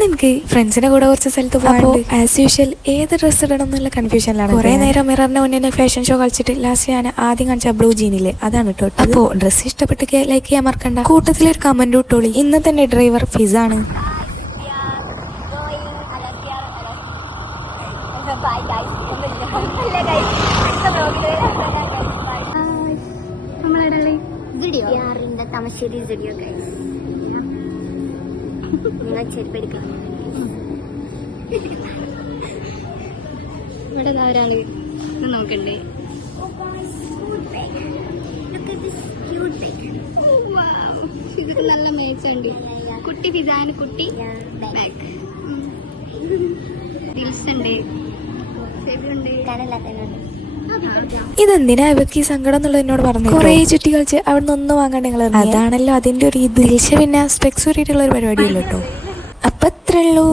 ഇന്ന് എനിക്ക് ഫ്രണ്ട്സിന്റെ കൂടെ കുറച്ച് സ്ഥലത്ത് പോകുമ്പോൾ ആസ് യൂഷ്വൽ ഏത് ഡ്രസ്സ് ഇടണം എന്നുള്ള കൺഫ്യൂഷനിലാണ്. കുറെ നേരം മിററിന്റെ മുന്നേ ഫാഷൻ ഷോ കളിച്ചിട്ട് ലാസ്റ്റ് ഞാൻ ആദ്യം കാണിച്ച ബ്ലൂ ജീനില്ലേ അതാണ് കേട്ടോ. അപ്പോൾ ഡ്രസ്സ് ഇഷ്ടപ്പെട്ട് ലൈക്ക് ചെയ്യാൻ മറക്കണ്ട. കൂട്ടത്തിലൊരു കമന്റ് ഇട്ടോളി. ഇന്ന് തന്നെ ഡ്രൈവർ ഫിസാണ്. തമശ്ശേരി സ്റ്റുഡിയോ ഗൈസ്, നിങ്ങൾ ചെരുപ്പെടുക്കാം. ഇവിടെ ഒരാൾ നോക്കണ്ടേ? ഇതൊക്കെ നല്ല മേച്ചുണ്ട്. കുട്ടി ഫിസാന് കുട്ടി ബാക്ക് ദിൽസ് ഉണ്ട്, ഇതെന്തിനാ ഇവർക്ക് ഈ സങ്കടം എന്നുള്ളത് എന്നോട് പറഞ്ഞു. കുറേ ചുറ്റി കളിച്ച് അവിടെ നിന്ന് ഒന്നും വാങ്ങാണ്ട് നിങ്ങൾ അതാണല്ലോ അതിന്റെ ഒരു ഇത്. പിന്നെ സ്പെക്സ് ഊരിയിട്ടുള്ള ഒരു പരിപാടിയല്ലോ കേട്ടോ. അപ്പൊ അത്രേ ഉള്ളൂ.